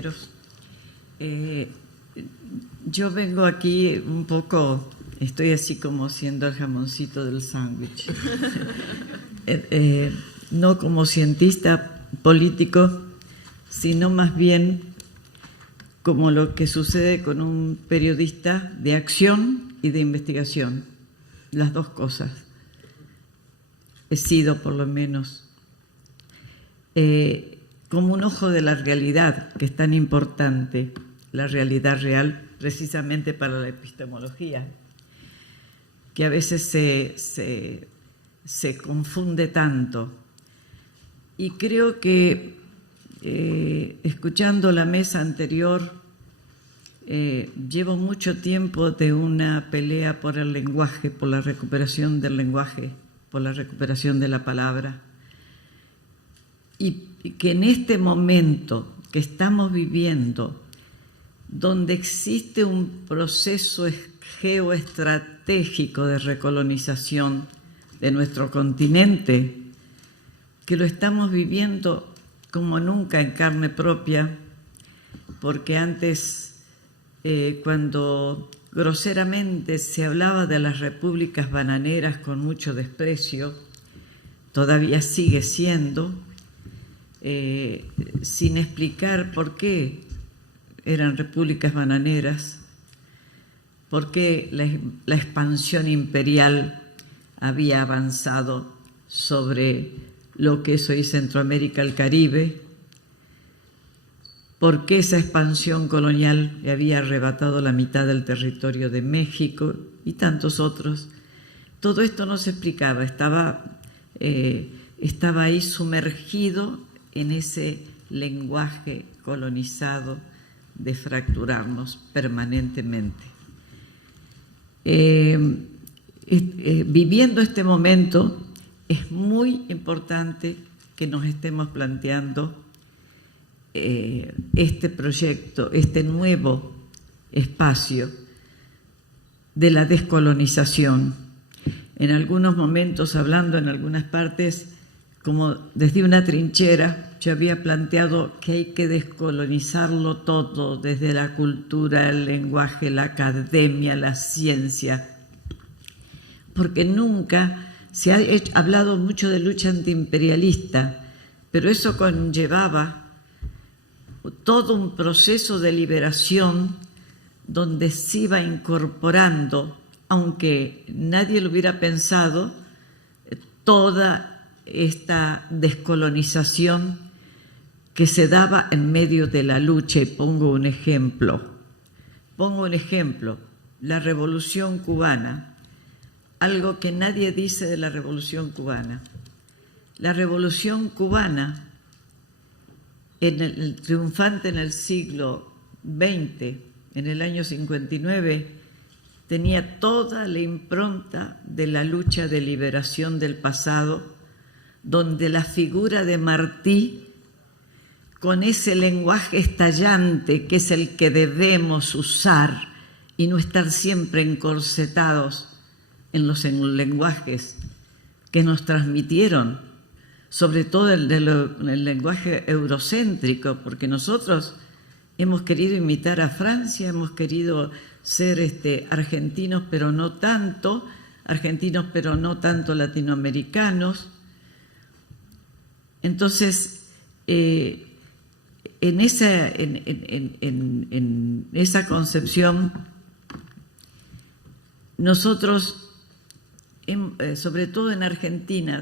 compañeros. Yo vengo aquí un poco, estoy así como siendo el jamoncito del sándwich. No como cientista político, sino más bien como lo que sucede con un periodista de acción y de investigación. Las dos cosas. He sido, por lo menos, como un ojo de la realidad, que es tan importante, la realidad real, precisamente para la epistemología, que a veces se confunde tanto. Y creo que, escuchando la mesa anterior, llevo mucho tiempo de una pelea por el lenguaje, por la recuperación del lenguaje, por la recuperación de la palabra, y que en este momento que estamos viviendo, donde existe un proceso geoestratégico de recolonización de nuestro continente, que lo estamos viviendo como nunca en carne propia, porque antes, cuando groseramente se hablaba de las repúblicas bananeras con mucho desprecio, todavía sigue siendo, sin explicar por qué eran repúblicas bananeras, por qué la expansión imperial había avanzado sobre lo que es hoy Centroamérica, el Caribe, por qué esa expansión colonial le había arrebatado la mitad del territorio de México y tantos otros. Todo esto no se explicaba, estaba ahí sumergido en ese lenguaje colonizado de fracturarnos permanentemente. Viviendo este momento, es muy importante que nos estemos planteando este proyecto, este nuevo espacio de la descolonización. En algunos momentos, hablando en algunas partes, como desde una trinchera, yo había planteado que hay que descolonizarlo todo, desde la cultura, el lenguaje, la academia, la ciencia, porque nunca se ha hablado mucho de lucha antiimperialista, pero eso conllevaba todo un proceso de liberación donde se iba incorporando, aunque nadie lo hubiera pensado, toda esta descolonización que se daba en medio de la lucha. Y pongo un ejemplo, la Revolución Cubana, algo que nadie dice de la Revolución Cubana. La Revolución Cubana, triunfante en el siglo XX, en el año 59, tenía toda la impronta de la lucha de liberación del pasado, donde la figura de Martí, con ese lenguaje estallante que es el que debemos usar y no estar siempre encorsetados en los lenguajes que nos transmitieron, sobre todo el lenguaje eurocéntrico, porque nosotros hemos querido imitar a Francia, hemos querido ser argentinos, pero no tanto latinoamericanos. Entonces, en esa concepción, nosotros, sobre todo en Argentina,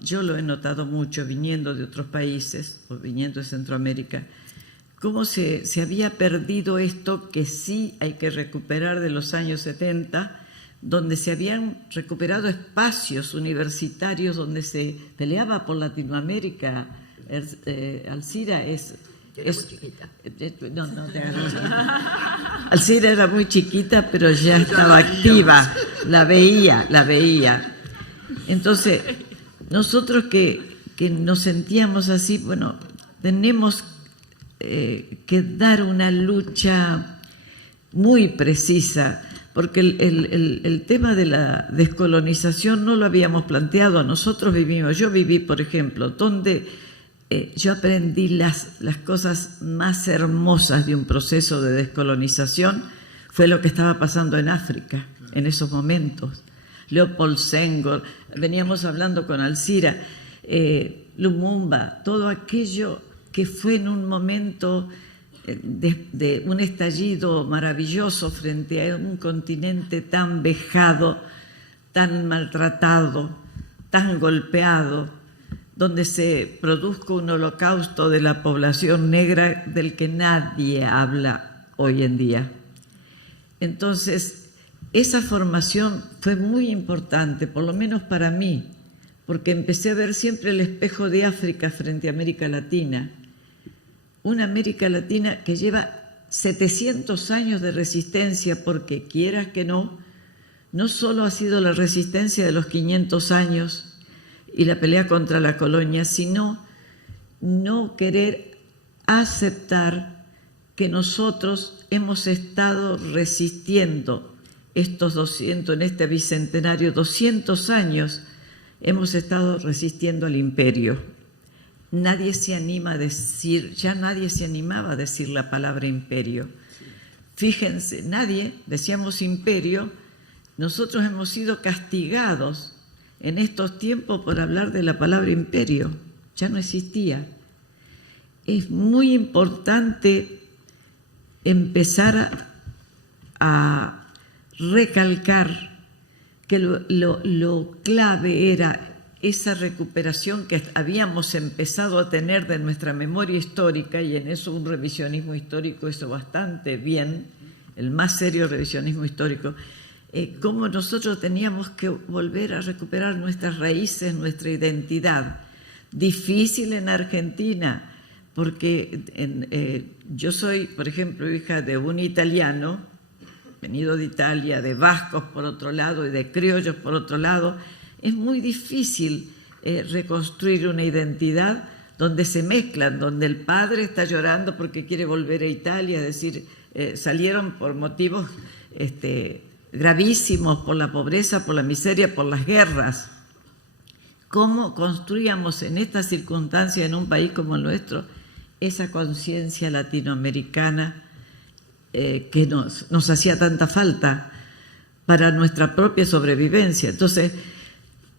yo lo he notado mucho viniendo de otros países o viniendo de Centroamérica, cómo se había perdido esto que sí hay que recuperar de los años 70, donde se habían recuperado espacios universitarios donde se peleaba por Latinoamérica. Alcira es muy chiquita. Alcira era muy chiquita, pero ya estaba activa, la veía. Entonces, nosotros que nos sentíamos así, bueno, tenemos que dar una lucha muy precisa, porque el tema de la descolonización no lo habíamos planteado. Nosotros yo viví, por ejemplo, donde yo aprendí las cosas más hermosas de un proceso de descolonización, fue lo que estaba pasando en África en esos momentos. Leopold Senghor, veníamos hablando con Alcira, Lumumba, todo aquello que fue en un momento de un estallido maravilloso frente a un continente tan vejado, tan maltratado, tan golpeado, donde se produzca un holocausto de la población negra del que nadie habla hoy en día. Entonces, esa formación fue muy importante, por lo menos para mí, porque empecé a ver siempre el espejo de África frente a América Latina. Una América Latina que lleva 700 años de resistencia, porque quieras que no solo ha sido la resistencia de los 500 años y la pelea contra la colonia, sino no querer aceptar que nosotros hemos estado resistiendo estos 200, en este bicentenario, 200 años, hemos estado resistiendo al imperio. Nadie se anima a decir, ya nadie se animaba a decir la palabra imperio. Fíjense, nadie, decíamos imperio, nosotros hemos sido castigados en estos tiempos por hablar de la palabra imperio, ya no existía. Es muy importante empezar a recalcar que lo clave era esa recuperación que habíamos empezado a tener de nuestra memoria histórica, y en eso un revisionismo histórico hizo bastante bien, el más serio revisionismo histórico, cómo nosotros teníamos que volver a recuperar nuestras raíces, nuestra identidad. Difícil en Argentina, porque yo soy, por ejemplo, hija de un italiano, venido de Italia, de vascos por otro lado y de criollos por otro lado. Es muy difícil reconstruir una identidad donde se mezclan, donde el padre está llorando porque quiere volver a Italia, es decir, salieron por motivos gravísimos, por la pobreza, por la miseria, por las guerras. ¿Cómo construíamos en estas circunstancias, en un país como el nuestro, esa conciencia latinoamericana que nos hacía tanta falta para nuestra propia sobrevivencia? Entonces,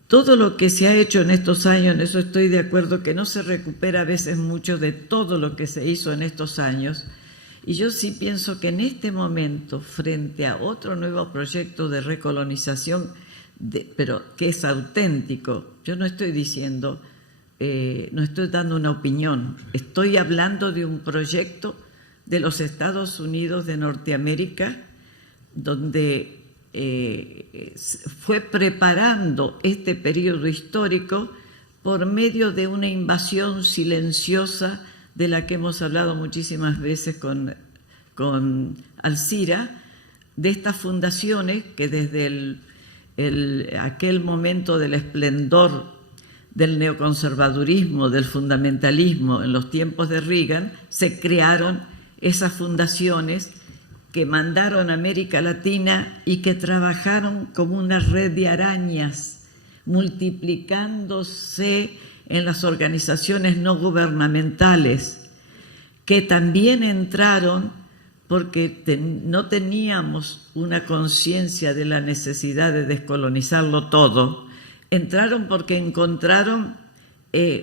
todo lo que se ha hecho en estos años, en eso estoy de acuerdo, que no se recupera a veces mucho de todo lo que se hizo en estos años. Y yo sí pienso que en este momento, frente a otro nuevo proyecto de recolonización, pero que es auténtico, yo no estoy diciendo, no estoy dando una opinión, estoy hablando de un proyecto de los Estados Unidos de Norteamérica, donde fue preparando este periodo histórico por medio de una invasión silenciosa de la que hemos hablado muchísimas veces con Alcira, de estas fundaciones que desde aquel momento del esplendor del neoconservadurismo, del fundamentalismo en los tiempos de Reagan, se crearon esas fundaciones que mandaron a América Latina y que trabajaron como una red de arañas, multiplicándose en las organizaciones no gubernamentales, que también entraron porque no teníamos una conciencia de la necesidad de descolonizarlo todo. Entraron porque encontraron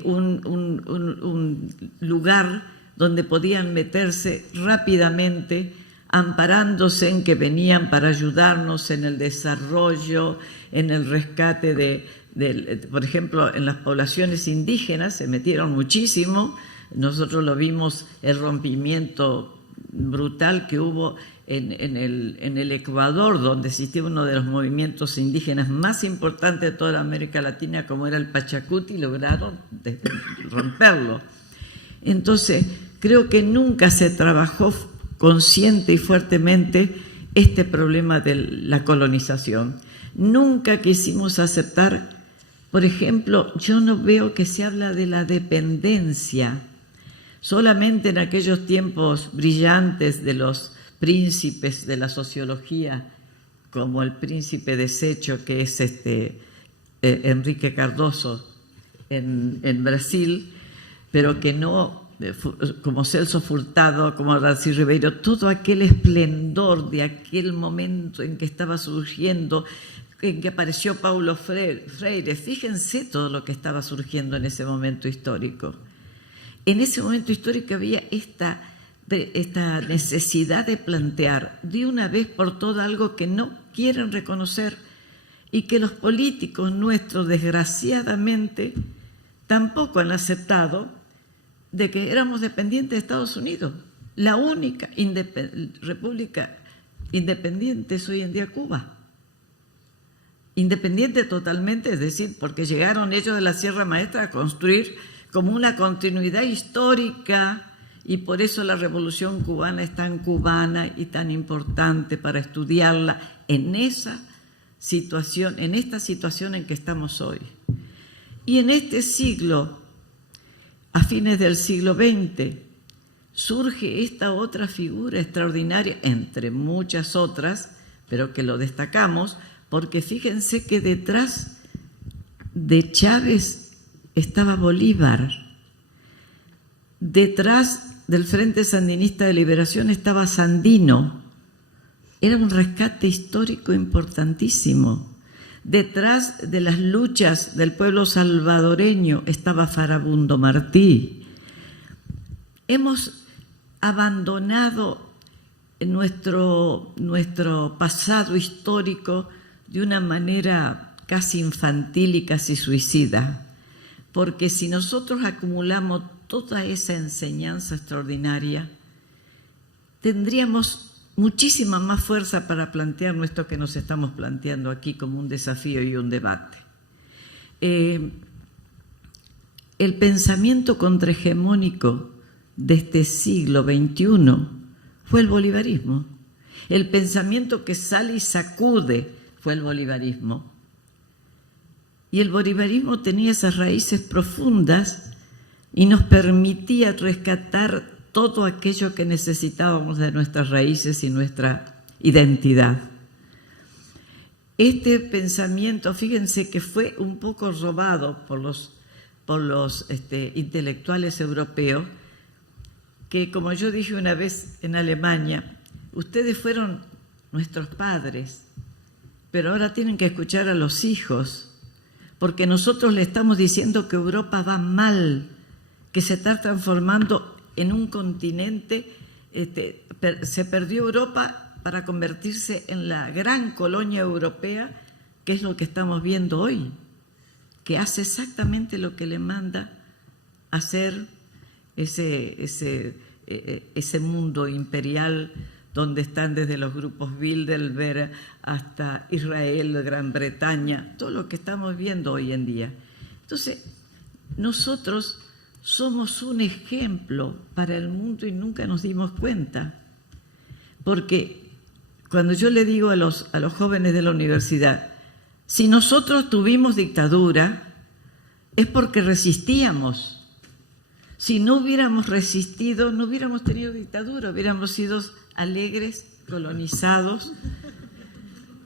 un lugar donde podían meterse rápidamente, amparándose en que venían para ayudarnos en el desarrollo, en el rescate por ejemplo, en las poblaciones indígenas se metieron muchísimo. Nosotros lo vimos, el rompimiento brutal que hubo en el Ecuador, donde existía uno de los movimientos indígenas más importantes de toda la América Latina, como era el Pachacuti, y lograron romperlo. Entonces, creo que nunca se trabajó consciente y fuertemente este problema de la colonización. Nunca quisimos aceptar, por ejemplo, yo no veo que se habla de la dependencia. Solamente en aquellos tiempos brillantes de los príncipes de la sociología, como el príncipe deshecho que es Enrique Cardoso en Brasil, pero que no, como Celso Furtado, como Darcy Ribeiro, todo aquel esplendor de aquel momento en que estaba surgiendo, en que apareció Paulo Freire. Fíjense todo lo que estaba surgiendo en ese momento histórico. En ese momento histórico había esta necesidad de plantear de una vez por todas algo que no quieren reconocer y que los políticos nuestros, desgraciadamente, tampoco han aceptado, de que éramos dependientes de Estados Unidos. La única república independiente es hoy en día Cuba. Independiente totalmente, es decir, porque llegaron ellos de la Sierra Maestra a construir como una continuidad histórica, y por eso la Revolución Cubana es tan cubana y tan importante para estudiarla en esa situación, en esta situación en que estamos hoy. Y en este siglo, a fines del siglo XX, surge esta otra figura extraordinaria, entre muchas otras, pero que lo destacamos, porque fíjense que detrás de Chávez estaba Bolívar, detrás del Frente Sandinista de Liberación estaba Sandino. Era un rescate histórico importantísimo. Detrás de las luchas del pueblo salvadoreño estaba Farabundo Martí. Hemos abandonado nuestro pasado histórico de una manera casi infantil y casi suicida, porque si nosotros acumulamos toda esa enseñanza extraordinaria, tendríamos muchísima más fuerza para plantearnos esto que nos estamos planteando aquí como un desafío y un debate. El pensamiento contrahegemónico de este siglo XXI fue el bolivarismo. El pensamiento que sale y sacude fue el bolivarismo. Y el bolivarismo tenía esas raíces profundas y nos permitía rescatar todo aquello que necesitábamos de nuestras raíces y nuestra identidad. Este pensamiento, fíjense que fue un poco robado por los intelectuales europeos, que como yo dije una vez en Alemania, ustedes fueron nuestros padres, pero ahora tienen que escuchar a los hijos, porque nosotros le estamos diciendo que Europa va mal, que se está transformando en un continente, se perdió Europa para convertirse en la gran colonia europea, que es lo que estamos viendo hoy, que hace exactamente lo que le manda hacer ese mundo imperial donde están desde los grupos Bilderberg hasta Israel, Gran Bretaña, todo lo que estamos viendo hoy en día. Entonces, nosotros somos un ejemplo para el mundo y nunca nos dimos cuenta. Porque cuando yo le digo a los jóvenes de la universidad, si nosotros tuvimos dictadura, es porque resistíamos. Si no hubiéramos resistido, no hubiéramos tenido dictadura, hubiéramos sido alegres, colonizados,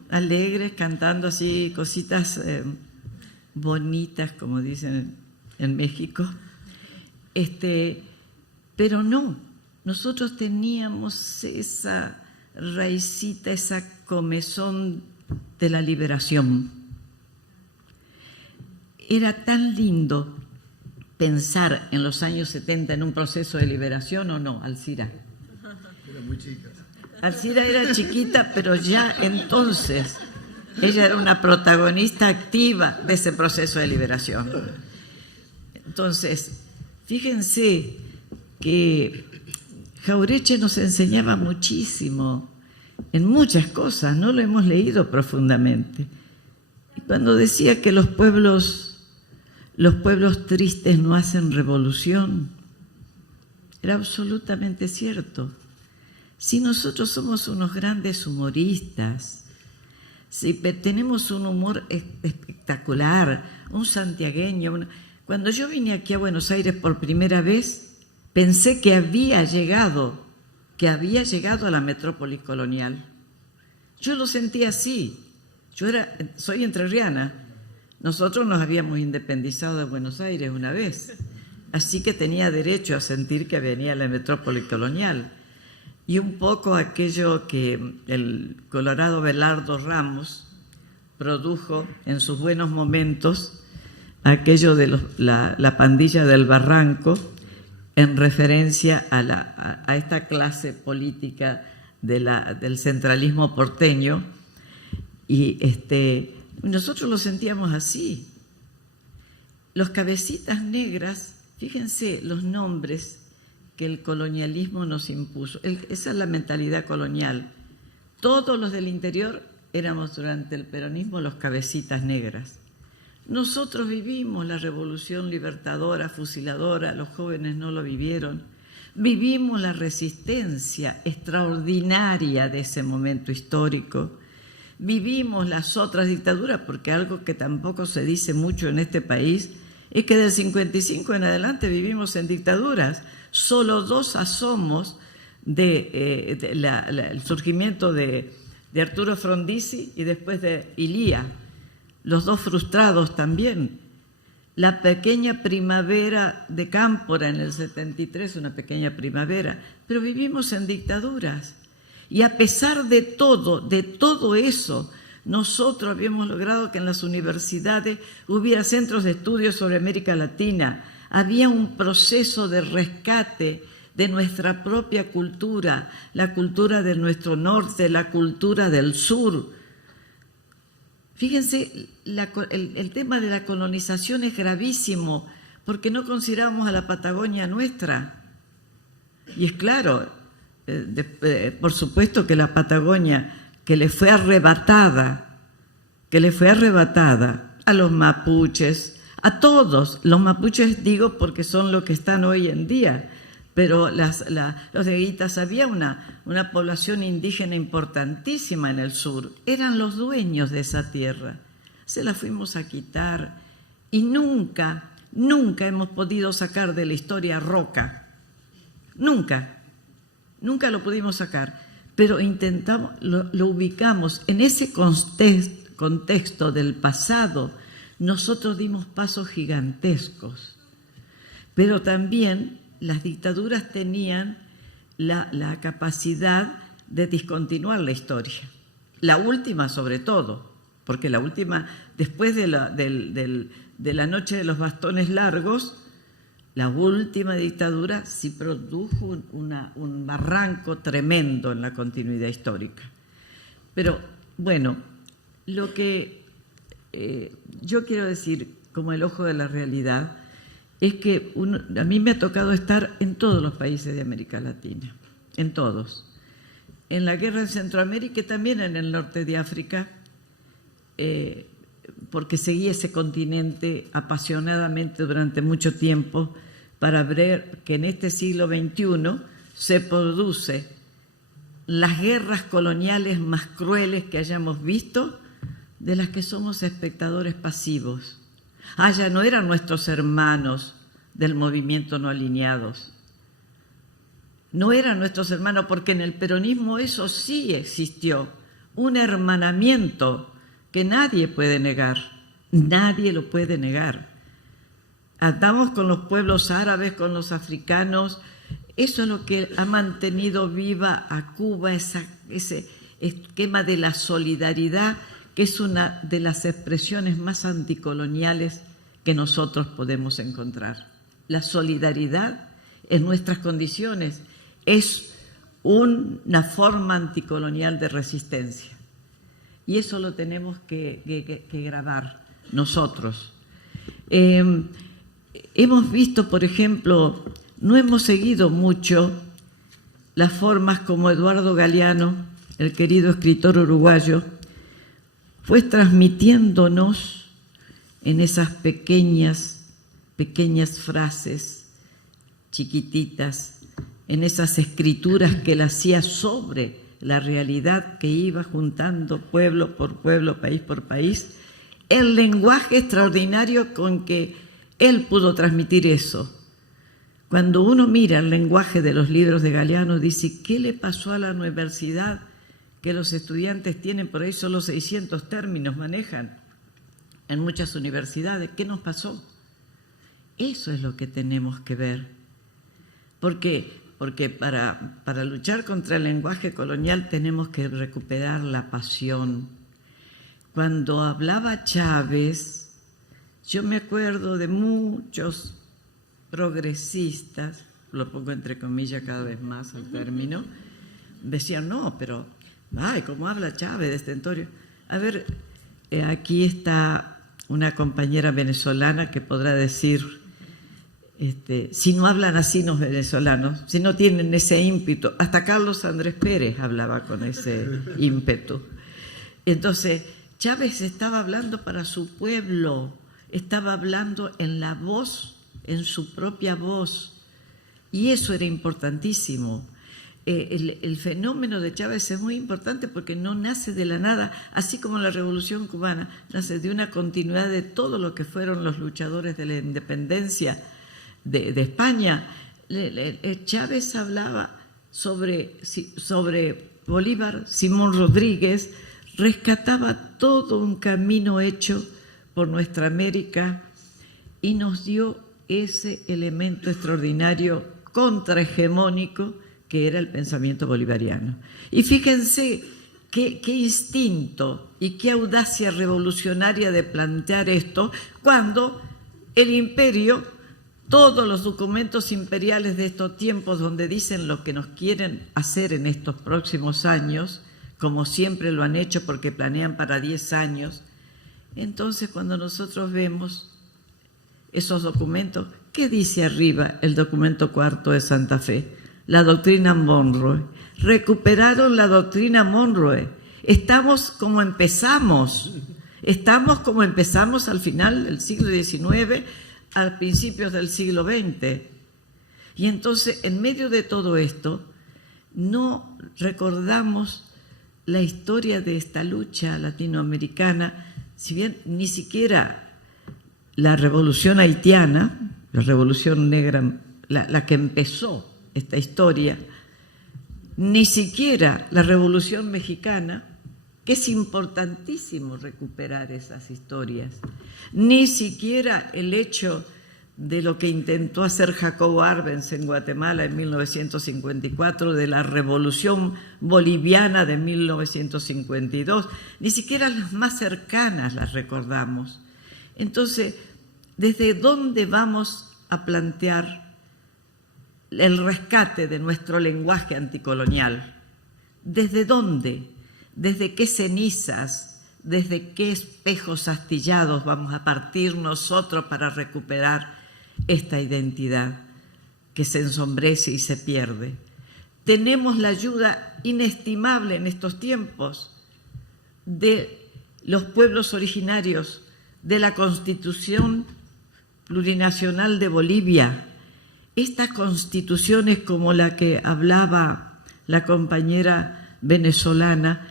alegres, cantando así cositas bonitas, como dicen en México. Pero no, nosotros teníamos esa raicita, esa comezón de la liberación. Era tan lindo pensar en los años 70 en un proceso de liberación, ¿o no, Alcira? Era muy chica. Alcira era chiquita, pero ya entonces ella era una protagonista activa de ese proceso de liberación. Entonces, fíjense que Jauretche nos enseñaba muchísimo en muchas cosas, no lo hemos leído profundamente. Y cuando decía que los pueblos tristes no hacen revolución, era absolutamente cierto. Si nosotros somos unos grandes humoristas, si tenemos un humor espectacular, un santiagueño. Cuando yo vine aquí a Buenos Aires por primera vez, pensé que había llegado a la metrópoli colonial. Yo lo sentí así. Soy entrerriana. Nosotros nos habíamos independizado de Buenos Aires una vez. así que tenía derecho a sentir que venía la metrópoli colonial. Y un poco aquello que el Colorado Belardo Ramos produjo en sus buenos momentos, aquello de la pandilla del Barranco, en referencia a esta clase política del centralismo porteño, y nosotros lo sentíamos así. Los cabecitas negras, fíjense los nombres que el colonialismo nos impuso. Esa es la mentalidad colonial. Todos los del interior éramos durante el peronismo los cabecitas negras. Nosotros vivimos la revolución libertadora, fusiladora, los jóvenes no lo vivieron. Vivimos la resistencia extraordinaria de ese momento histórico. Vivimos las otras dictaduras, porque algo que tampoco se dice mucho en este país es que del 55 en adelante vivimos en dictaduras. Solo 2 asomos el surgimiento de Arturo Frondizi y después de Ilía, los 2 frustrados también. La pequeña primavera de Cámpora en el 73, una pequeña primavera, pero vivimos en dictaduras. Y a pesar de todo eso, nosotros habíamos logrado que en las universidades hubiera centros de estudios sobre América Latina. Había un proceso de rescate de nuestra propia cultura, la cultura de nuestro norte, la cultura del sur. Fíjense, el tema de la colonización es gravísimo porque no consideramos a la Patagonia nuestra. Y es claro, por supuesto que la Patagonia, que le fue arrebatada a los mapuches, a todos. Los mapuches digo porque son los que están hoy en día, pero los deguitas, había una población indígena importantísima en el sur. Eran los dueños de esa tierra. Se la fuimos a quitar y nunca hemos podido sacar de la historia Roca. Nunca lo pudimos sacar, pero intentamos, lo ubicamos en ese contexto del pasado. Nosotros dimos pasos gigantescos, pero también las dictaduras tenían la capacidad de discontinuar la historia. La última sobre todo, porque la última, después de la noche de los bastones largos, la última dictadura sí produjo un barranco tremendo en la continuidad histórica. Pero bueno, lo que yo quiero decir como el ojo de la realidad es que a mí me ha tocado estar en todos los países de América Latina, en todos. En la guerra en Centroamérica y también en el norte de África, porque seguí ese continente apasionadamente durante mucho tiempo para ver que en este siglo XXI se produce las guerras coloniales más crueles que hayamos visto, de las que somos espectadores pasivos. Ya no eran nuestros hermanos del movimiento no alineados. No eran nuestros hermanos, porque en el peronismo eso sí existió, un hermanamiento que nadie puede negar, nadie lo puede negar. Andamos con los pueblos árabes, con los africanos. Eso es lo que ha mantenido viva a Cuba, ese esquema de la solidaridad, que es una de las expresiones más anticoloniales que nosotros podemos encontrar. La solidaridad en nuestras condiciones es una forma anticolonial de resistencia. Y eso lo tenemos que grabar nosotros. Hemos visto, por ejemplo, no hemos seguido mucho las formas como Eduardo Galeano, el querido escritor uruguayo, fue transmitiéndonos en esas pequeñas frases chiquititas, en esas escrituras que él hacía sobre la realidad que iba juntando pueblo por pueblo, país por país, el lenguaje extraordinario con que él pudo transmitir eso. Cuando uno mira el lenguaje de los libros de Galeano, dice, ¿qué le pasó a la universidad? Que los estudiantes tienen por ahí solo 600 términos, manejan en muchas universidades. ¿Qué nos pasó? Eso es lo que tenemos que ver. Porque para luchar contra el lenguaje colonial tenemos que recuperar la pasión. Cuando hablaba Chávez, yo me acuerdo de muchos progresistas, lo pongo entre comillas cada vez más al término, decían, no, pero, ay, ¿cómo habla Chávez de estentorio? A ver, aquí está una compañera venezolana que podrá decir, si no hablan así los venezolanos, si no tienen ese ímpetu, hasta Carlos Andrés Pérez hablaba con ese ímpetu. Entonces, Chávez estaba hablando para su pueblo, estaba hablando en la voz, en su propia voz, y eso era importantísimo. El fenómeno de Chávez es muy importante porque no nace de la nada, así como la Revolución Cubana nace de una continuidad de todo lo que fueron los luchadores de la independencia de España. Chávez hablaba sobre Bolívar, Simón Rodríguez, rescataba todo un camino hecho por nuestra América y nos dio ese elemento extraordinario contrahegemónico que era el pensamiento bolivariano. Y fíjense qué instinto y qué audacia revolucionaria de plantear esto cuando el imperio, todos los documentos imperiales de estos tiempos donde dicen lo que nos quieren hacer en estos próximos años, como siempre lo han hecho porque planean para 10 años, entonces cuando nosotros vemos esos documentos, ¿qué dice arriba el documento cuarto de Santa Fe? La doctrina Monroe. Recuperaron la doctrina Monroe. Estamos como empezamos al final del siglo XIX, a principios del siglo XX. Y entonces, en medio de todo esto, no recordamos la historia de esta lucha latinoamericana, si bien ni siquiera la revolución haitiana, la revolución negra, la que empezó esta historia, ni siquiera la revolución mexicana, que es importantísimo recuperar esas historias, ni siquiera el hecho de lo que intentó hacer Jacobo Arbenz en Guatemala en 1954, de la revolución boliviana de 1952, ni siquiera las más cercanas las recordamos. Entonces, ¿desde dónde vamos a plantear el rescate de nuestro lenguaje anticolonial? ¿Desde dónde? ¿Desde qué cenizas? ¿Desde qué espejos astillados vamos a partir nosotros para recuperar esta identidad que se ensombrece y se pierde? Tenemos la ayuda inestimable en estos tiempos de los pueblos originarios, de la Constitución Plurinacional de Bolivia. Estas constituciones como la que hablaba la compañera venezolana,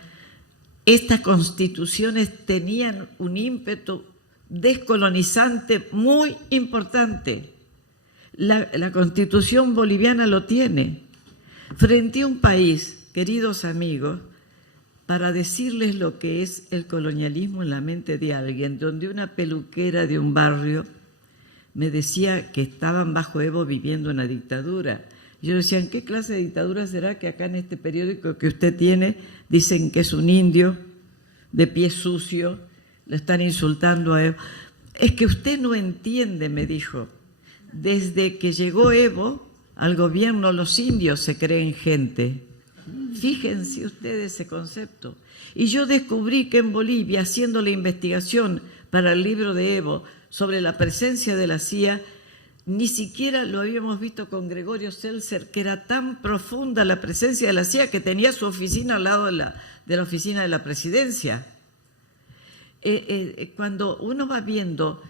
estas constituciones tenían un ímpetu descolonizante muy importante. La Constitución boliviana lo tiene. Frente a un país, queridos amigos, para decirles lo que es el colonialismo en la mente de alguien, donde una peluquera de un barrio me decía que estaban bajo Evo viviendo una dictadura. Yo decía, ¿en qué clase de dictadura será que acá en este periódico que usted tiene dicen que es un indio de pie sucio, le están insultando a Evo? Es que usted no entiende, me dijo. Desde que llegó Evo al gobierno, los indios se creen gente. Fíjense ustedes ese concepto. Y yo descubrí que en Bolivia, haciendo la investigación para el libro de Evo sobre la presencia de la CIA, ni siquiera lo habíamos visto con Gregorio Seltzer, que era tan profunda la presencia de la CIA que tenía su oficina al lado de la oficina de la presidencia. Cuando uno va viendo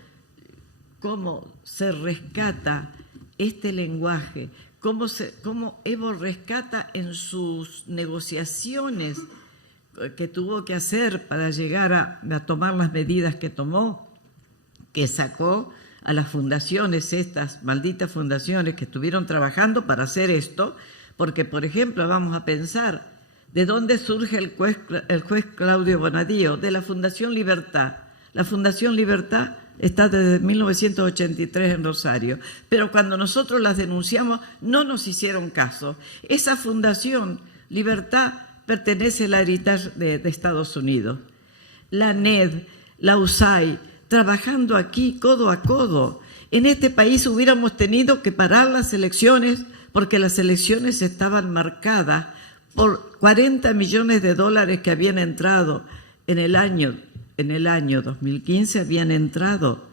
cómo se rescata este lenguaje, cómo Evo rescata en sus negociaciones que tuvo que hacer para llegar a tomar las medidas que tomó, que sacó a las fundaciones, estas malditas fundaciones que estuvieron trabajando para hacer esto, porque, por ejemplo, vamos a pensar, ¿de dónde surge el juez Claudio Bonadío? De la Fundación Libertad. La Fundación Libertad está desde 1983 en Rosario, pero cuando nosotros las denunciamos no nos hicieron caso. Esa Fundación Libertad pertenece a la Heritage de Estados Unidos. La NED, la USAID, trabajando aquí codo a codo. En este país hubiéramos tenido que parar las elecciones porque las elecciones estaban marcadas por 40 millones de dólares que habían entrado en el año 2015, habían entrado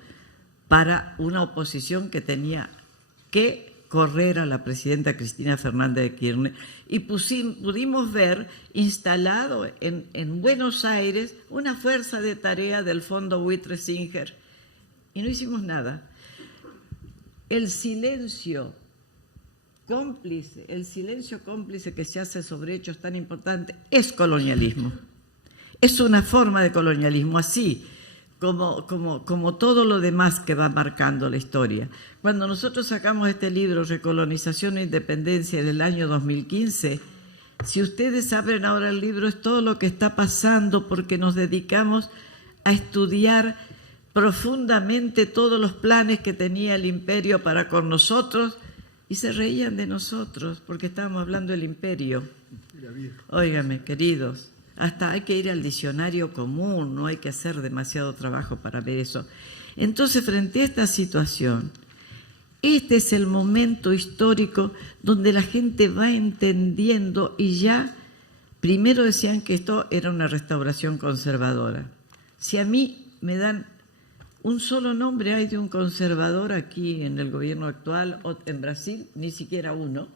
para una oposición que tenía que correr a la presidenta Cristina Fernández de Kirchner, y pudimos ver instalado en Buenos Aires una fuerza de tarea del Fondo Wittre-Singer, y no hicimos nada. El silencio cómplice que se hace sobre hechos tan importantes es colonialismo. Es una forma de colonialismo, así como todo lo demás que va marcando la historia. Cuando nosotros sacamos este libro, Recolonización e Independencia, en el año 2015, si ustedes abren ahora el libro, es todo lo que está pasando, porque nos dedicamos a estudiar profundamente todos los planes que tenía el imperio para con nosotros, y se reían de nosotros porque estábamos hablando del imperio. Óigame, queridos, hasta hay que ir al diccionario común, no hay que hacer demasiado trabajo para ver eso. Entonces, frente a esta situación, este es el momento histórico donde la gente va entendiendo, y ya primero decían que esto era una restauración conservadora. Si a mí me dan un solo nombre hay de un conservador aquí en el gobierno actual, o en Brasil, ni siquiera uno.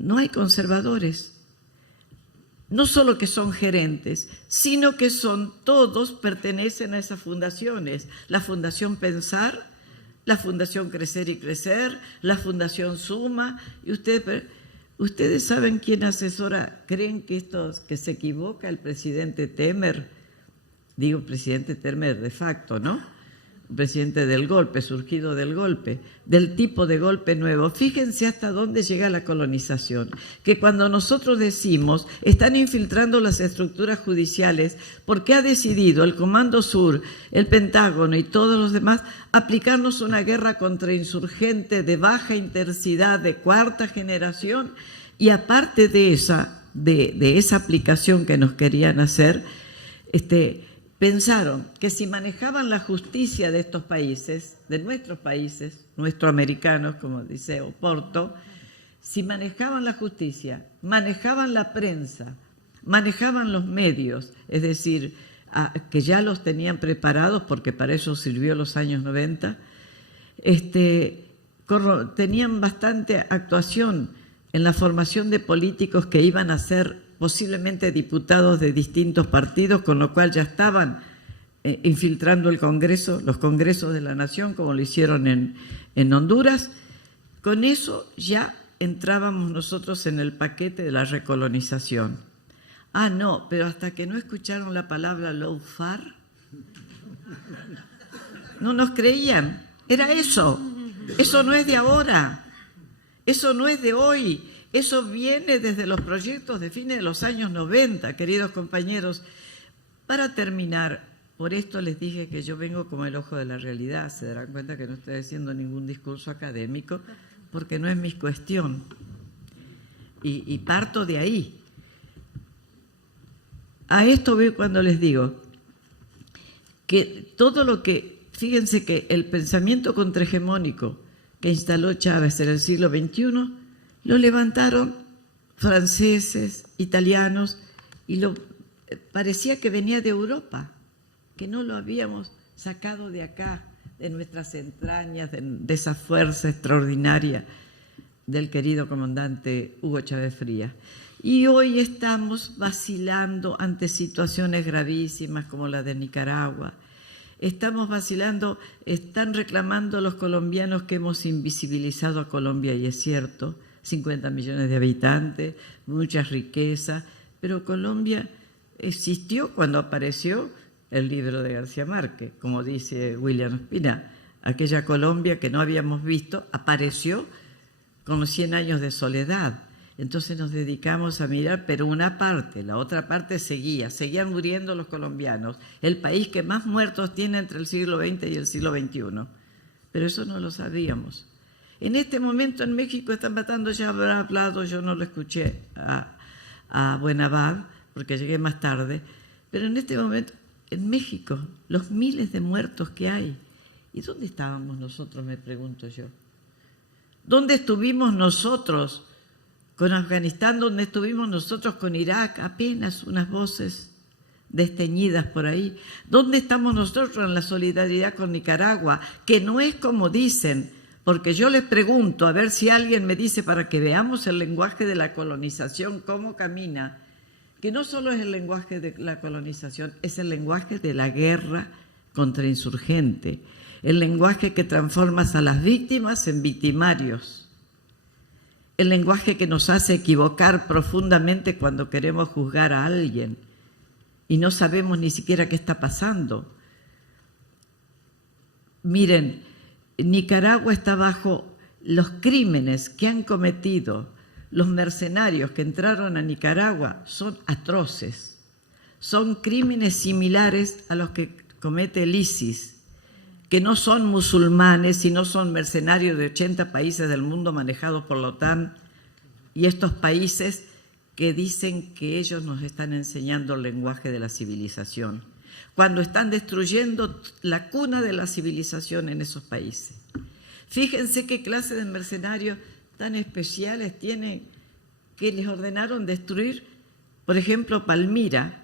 No hay conservadores. No solo que son gerentes, sino que todos pertenecen a esas fundaciones. La Fundación Pensar, la Fundación Crecer y Crecer, la Fundación Suma. Y ustedes saben quién asesora. ¿Creen que se equivoca el presidente Temer? Digo presidente Temer de facto, ¿no? Presidente del golpe, surgido del golpe, del tipo de golpe nuevo. Fíjense hasta dónde llega la colonización, que cuando nosotros decimos están infiltrando las estructuras judiciales porque ha decidido el Comando Sur, el Pentágono y todos los demás aplicarnos una guerra contrainsurgente de baja intensidad, de cuarta generación, y aparte de esa aplicación que nos querían hacer, pensaron que si manejaban la justicia de estos países, de nuestros países, nuestroamericanos, como dice Oporto, si manejaban la justicia, manejaban la prensa, manejaban los medios, es decir, que ya los tenían preparados porque para eso sirvió los años 90, tenían bastante actuación en la formación de políticos que iban a ser posiblemente diputados de distintos partidos, con lo cual ya estaban infiltrando el Congreso, los congresos de la Nación, como lo hicieron en Honduras. Con eso ya entrábamos nosotros en el paquete de la recolonización. Ah, no, pero hasta que no escucharon la palabra lawfare, no nos creían. Era eso. Eso no es de ahora. Eso no es de hoy. Eso viene desde los proyectos de fines de los años 90, queridos compañeros. Para terminar, por esto les dije que yo vengo como el ojo de la realidad. Se darán cuenta que no estoy haciendo ningún discurso académico porque no es mi cuestión. Y parto de ahí. A esto veo cuando les digo que todo lo que, fíjense que el pensamiento contrahegemónico que instaló Chávez en el siglo XXI, lo levantaron franceses, italianos, y parecía que venía de Europa, que no lo habíamos sacado de acá, de nuestras entrañas, de esa fuerza extraordinaria del querido comandante Hugo Chávez Frías. Y hoy estamos vacilando ante situaciones gravísimas como la de Nicaragua. Estamos vacilando, están reclamando los colombianos que hemos invisibilizado a Colombia, y es cierto, 50 millones de habitantes, mucha riqueza, pero Colombia existió cuando apareció el libro de García Márquez, como dice William Ospina. Aquella Colombia que no habíamos visto apareció con los 100 años de soledad. Entonces nos dedicamos a mirar, pero una parte, la otra parte seguían muriendo los colombianos, el país que más muertos tiene entre el siglo XX y el siglo XXI. Pero eso no lo sabíamos. En este momento en México están matando, ya habrá hablado, yo no lo escuché a Buenavad, porque llegué más tarde, pero en este momento en México, los miles de muertos que hay. ¿Y dónde estábamos nosotros, me pregunto yo? ¿Dónde estuvimos nosotros con Afganistán? ¿Dónde estuvimos nosotros con Irak? Apenas unas voces desteñidas por ahí. ¿Dónde estamos nosotros en la solidaridad con Nicaragua? Que no es como dicen, porque yo les pregunto, a ver si alguien me dice, para que veamos el lenguaje de la colonización, cómo camina, que no solo es el lenguaje de la colonización, es el lenguaje de la guerra contra insurgente, el lenguaje que transforma a las víctimas en victimarios, el lenguaje que nos hace equivocar profundamente cuando queremos juzgar a alguien y no sabemos ni siquiera qué está pasando. Miren, Nicaragua está bajo los crímenes que han cometido los mercenarios que entraron a Nicaragua, son atroces, son crímenes similares a los que comete el ISIS, que no son musulmanes, sino son mercenarios de 80 países del mundo manejados por la OTAN, y estos países que dicen que ellos nos están enseñando el lenguaje de la civilización, cuando están destruyendo la cuna de la civilización en esos países. Fíjense qué clase de mercenarios tan especiales tienen, que les ordenaron destruir, por ejemplo, Palmira,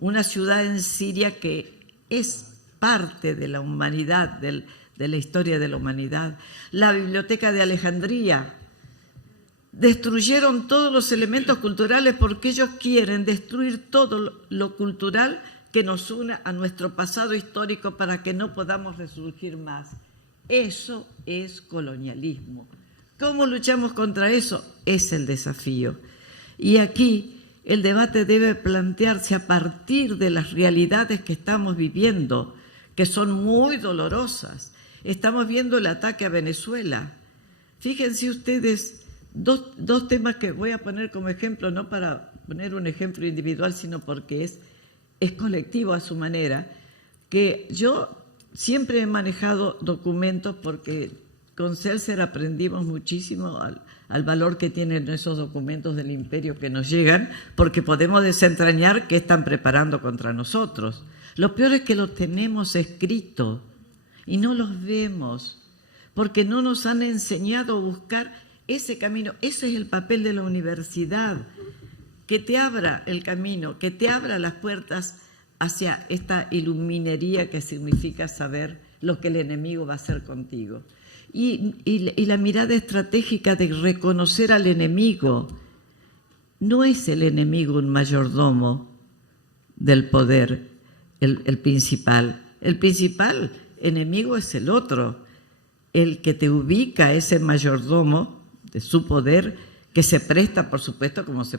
una ciudad en Siria que es parte de la humanidad, de la historia de la humanidad. La biblioteca de Alejandría. Destruyeron todos los elementos culturales porque ellos quieren destruir todo lo cultural que nos una a nuestro pasado histórico para que no podamos resurgir más. Eso es colonialismo. ¿Cómo luchamos contra eso? Es el desafío. Y aquí el debate debe plantearse a partir de las realidades que estamos viviendo, que son muy dolorosas. Estamos viendo el ataque a Venezuela. Fíjense ustedes, dos temas que voy a poner como ejemplo, no para poner un ejemplo individual, sino porque es colectivo a su manera, que yo siempre he manejado documentos porque con Seltzer aprendimos muchísimo al valor que tienen esos documentos del imperio que nos llegan, porque podemos desentrañar qué están preparando contra nosotros. Lo peor es que lo tenemos escrito y no los vemos, porque no nos han enseñado a buscar ese camino. Ese es el papel de la universidad, que te abra el camino, que te abra las puertas hacia esta iluminería que significa saber lo que el enemigo va a hacer contigo. Y la mirada estratégica de reconocer al enemigo. No es el enemigo un mayordomo del poder, el principal. El principal enemigo es el otro, el que te ubica, ese mayordomo de su poder, que se presta, por supuesto, como se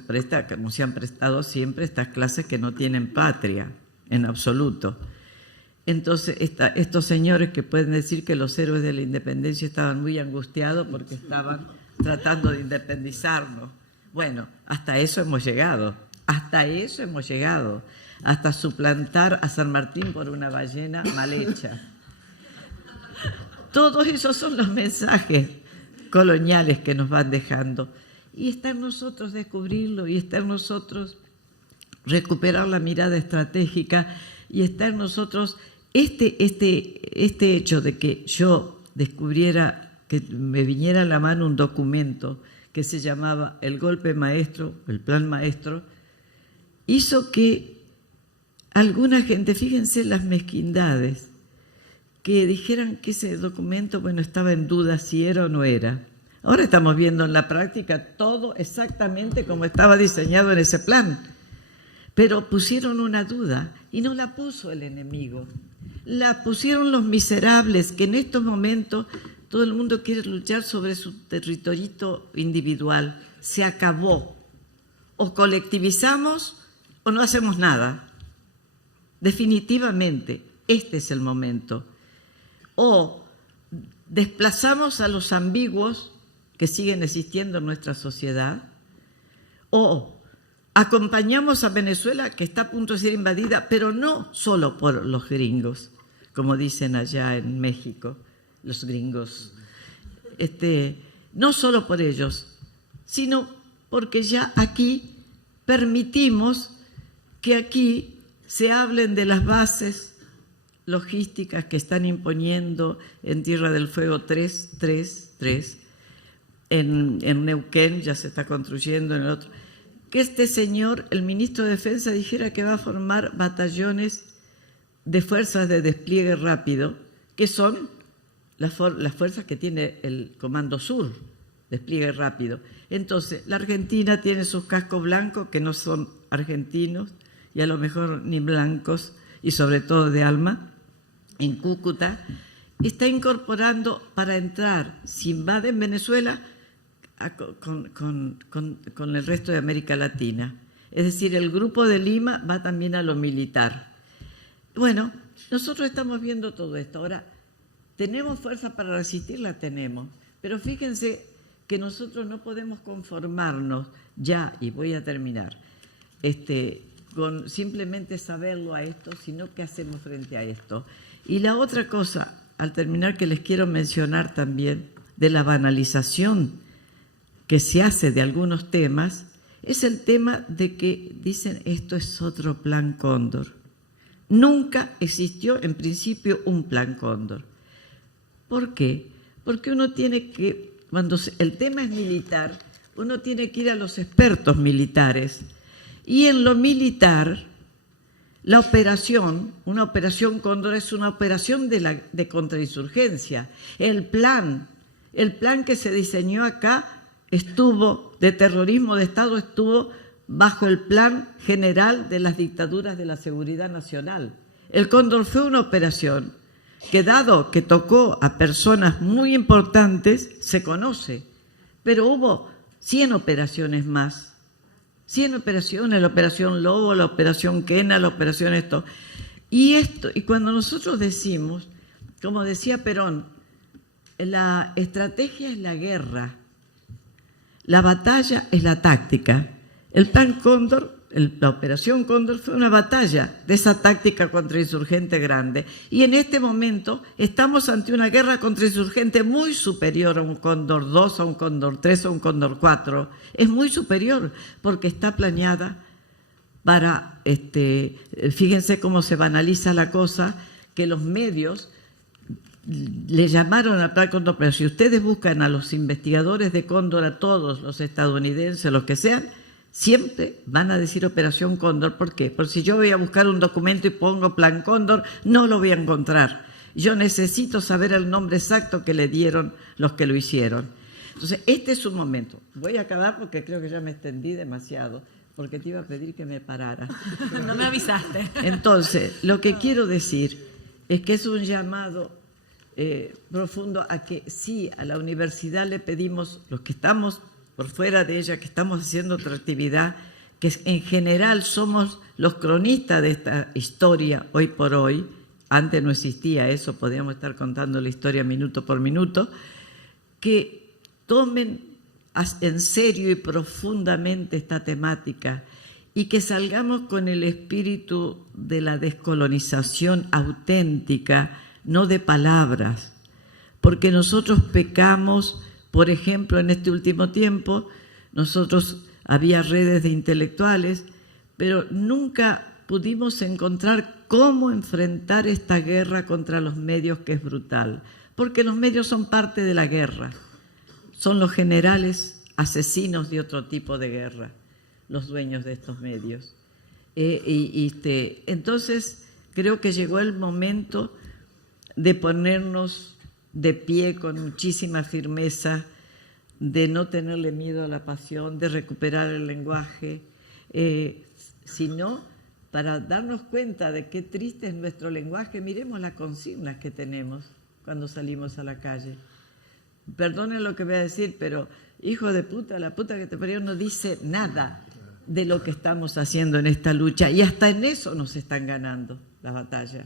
han prestado siempre estas clases que no tienen patria en absoluto. Entonces, estos señores que pueden decir que los héroes de la independencia estaban muy angustiados porque estaban tratando de independizarnos. Bueno, hasta eso hemos llegado, hasta suplantar a San Martín por una ballena mal hecha. Todos esos son los mensajes coloniales que nos van dejando. Y está en nosotros descubrirlo, y está en nosotros recuperar la mirada estratégica, y está en nosotros este hecho de que yo descubriera, que me viniera a la mano un documento que se llamaba El Golpe Maestro, el Plan Maestro, hizo que alguna gente, fíjense las mezquindades, que dijeran que ese documento, bueno, estaba en duda si era o no era. Ahora estamos viendo en la práctica todo exactamente como estaba diseñado en ese plan. Pero pusieron una duda y no la puso el enemigo. La pusieron los miserables, que en estos momentos todo el mundo quiere luchar sobre su territorito individual. Se acabó. O colectivizamos o no hacemos nada. Definitivamente, este es el momento. O desplazamos a los ambiguos que siguen existiendo en nuestra sociedad, O acompañamos a Venezuela, que está a punto de ser invadida, pero no solo por los gringos, como dicen allá en México, los gringos. No solo por ellos, sino porque ya aquí permitimos que aquí se hablen de las bases logísticas que están imponiendo en Tierra del Fuego 3, en Neuquén ya se está construyendo, en el otro. Que este señor, el ministro de Defensa, dijera que va a formar batallones de fuerzas de despliegue rápido, que son las fuerzas que tiene el Comando Sur, despliegue rápido. Entonces, la Argentina tiene sus cascos blancos, que no son argentinos, y a lo mejor ni blancos, y sobre todo de alma, en Cúcuta, está incorporando para entrar, si invaden Venezuela, con el resto de América Latina. Es decir, el Grupo de Lima va también a lo militar. Bueno, nosotros estamos viendo todo esto. Ahora, ¿tenemos fuerza para resistir? La tenemos. Pero fíjense que nosotros no podemos conformarnos ya, y voy a terminar, con simplemente saberlo a esto, sino qué hacemos frente a esto. Y la otra cosa, al terminar, que les quiero mencionar también, de la banalización que se hace de algunos temas, es el tema de que dicen esto es otro plan Cóndor. Nunca existió en principio un plan Cóndor. ¿Por qué? Porque uno tiene que, cuando el tema es militar, uno tiene que ir a los expertos militares. Y en lo militar, la operación, una operación Cóndor es una operación de contrainsurgencia. El plan que se diseñó acá de terrorismo de Estado, estuvo bajo el plan general de las dictaduras de la seguridad nacional. El Cóndor fue una operación que, dado que tocó a personas muy importantes, se conoce, pero hubo 100 operaciones más. 100 operaciones, la operación Lobo, la operación Quena, la operación esto. Y cuando nosotros decimos, como decía Perón, la estrategia es la guerra, la batalla es la táctica. El plan Cóndor, la operación Cóndor fue una batalla de esa táctica contrainsurgente grande. Y en este momento estamos ante una guerra contrainsurgente muy superior a un Cóndor 2, a un Cóndor 3, a un Cóndor 4. Es muy superior porque está planeada para, fíjense cómo se banaliza la cosa, que los medios le llamaron al plan Cóndor, pero si ustedes buscan a los investigadores de Cóndor, a todos los estadounidenses, los que sean, siempre van a decir Operación Cóndor. ¿Por qué? Porque si yo voy a buscar un documento y pongo Plan Cóndor, no lo voy a encontrar. Yo necesito saber el nombre exacto que le dieron los que lo hicieron. Entonces, este es un momento. Voy a acabar porque creo que ya me extendí demasiado, porque te iba a pedir que me parara. No me avisaste. Entonces, lo que quiero decir es que es un llamado profundo a que sí, a la universidad le pedimos, los que estamos por fuera de ella, que estamos haciendo otra actividad, que en general somos los cronistas de esta historia hoy por hoy. Antes no existía eso, podíamos estar contando la historia minuto por minuto, que tomen en serio y profundamente esta temática y que salgamos con el espíritu de la descolonización auténtica, no de palabras, porque nosotros pecamos. Por ejemplo, en este último tiempo, había redes de intelectuales, pero nunca pudimos encontrar cómo enfrentar esta guerra contra los medios, que es brutal, porque los medios son parte de la guerra, son los generales asesinos de otro tipo de guerra, los dueños de estos medios. Entonces, creo que llegó el momento de ponernos de pie con muchísima firmeza, de no tenerle miedo a la pasión, de recuperar el lenguaje, sino para darnos cuenta de qué triste es nuestro lenguaje. Miremos las consignas que tenemos cuando salimos a la calle. Perdonen lo que voy a decir, pero hijo de puta, la puta que te parió, no dice nada de lo que estamos haciendo en esta lucha, y hasta en eso nos están ganando la batalla.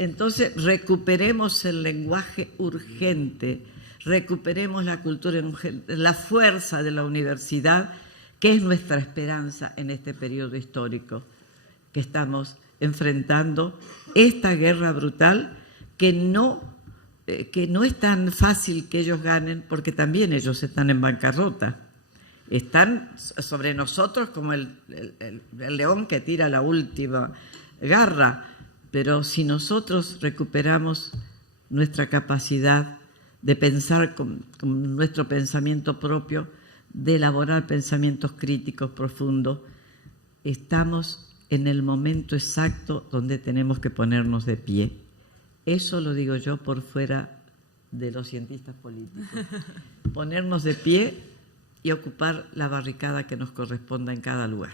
Entonces, recuperemos el lenguaje urgente, recuperemos la cultura urgente, la fuerza de la universidad, ¿Qué es nuestra esperanza en este periodo histórico que estamos enfrentando? Esta guerra brutal que no es tan fácil que ellos ganen, porque también ellos están en bancarrota. Están sobre nosotros como el león que tira la última garra, pero si nosotros recuperamos nuestra capacidad de pensar con nuestro pensamiento propio, de elaborar pensamientos críticos profundos, estamos en el momento exacto donde tenemos que ponernos de pie. Eso lo digo yo por fuera de los cientistas políticos. Ponernos de pie y ocupar la barricada que nos corresponda en cada lugar.